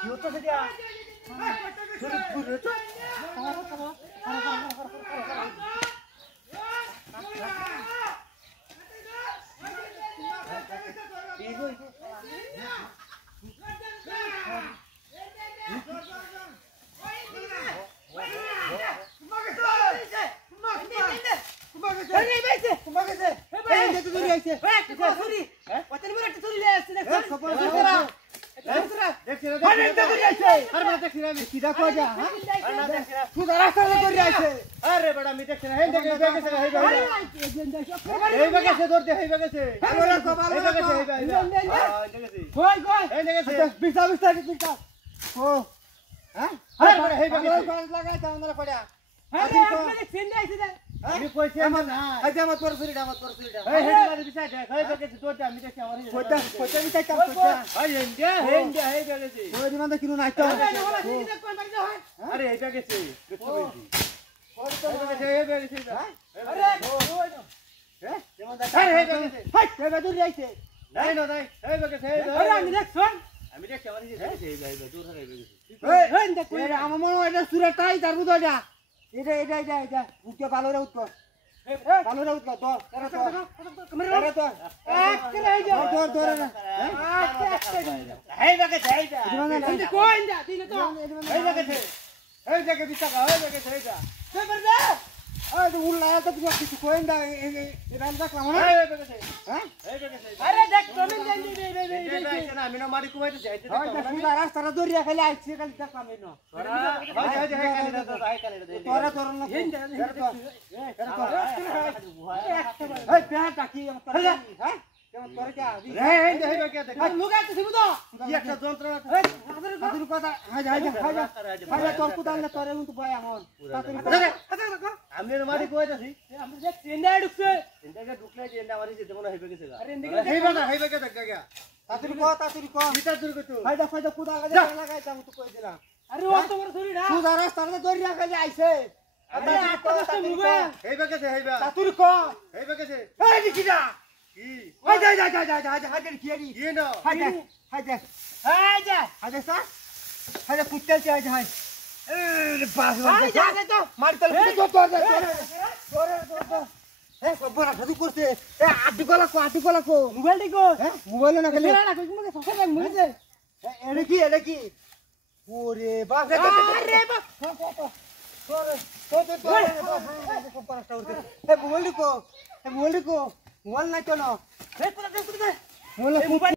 Yuto saja. Sulit. अरे बड़ा मी देखना है देख कैसे है भाई हे कैसे दौड़ते है कैसे अरे को बाल है कैसे है भाई हां कैसे कोई हे कैसे बिस्ता बिस्ता ओ हां अरे हे कैसे बाल लगा था अंदर पड़ा अरे आपने फिन नहीं से मी पैसे मत ना अच्छा मत पर सुरीडा हे वाले बिस्ता है कैसे दौड़ते मी देखना और कोटा बिस्ता काम कोटा अरे इंडिया हे कैसे कोई दिमाग किनु नाचतो अरे हे कैसे अरे उल्ला तो किसी कोई ना इरादा काम ना हां अरे देख कमेंट दे ना मिनो मारी को जाय हां रास्ता दोरिया खाली आइছে खाली देख कामिनो तोरा तोरा ना ए प्यार टाकी हां কেমন করে কি আবি রে হেই क्या देख मुगा तो सिबु तो একটা যন্ত্র হাজার কথা হাজার তোর কুদাল তোরে উন্ত বয় আমন আমি মারি কই যাছি আমি যে ট্রেন্ডা ঢুকছে ট্রেন্ডা ঢুকলে ট্রেন্ডা মারি যেতে মনে হইবে গেছে আরে হেইবা কে দেখ গয়া তাতুরি কো ভিতর দূর কই তো ফায়দা কুদাল লাগাই দাম তো কই দিলাম আরে ও তো বড় ছুরি না তুই রাস্তাতে দৌড়ি রাখা যাইছে আরে তাতুরি কো হেইবা কেছে তাতুরি কো হেইবা কেছে এই দিকি যা কি ওই যা হাজার কিয়ারি কি না হাজার সা কুত্তেল চাই হাই এ বাস যা তো মার তল তোর এ বড় ঢুক করতে এ আটি গলা কো মোবাইল দেখো মোবাইল না খেলে না কই মুকে সকালে মুছে এড়ে কি ওরে বাপ আরে বাপ তোর মোবাইল দেখো মোবাইল নাই তো না মোবাইল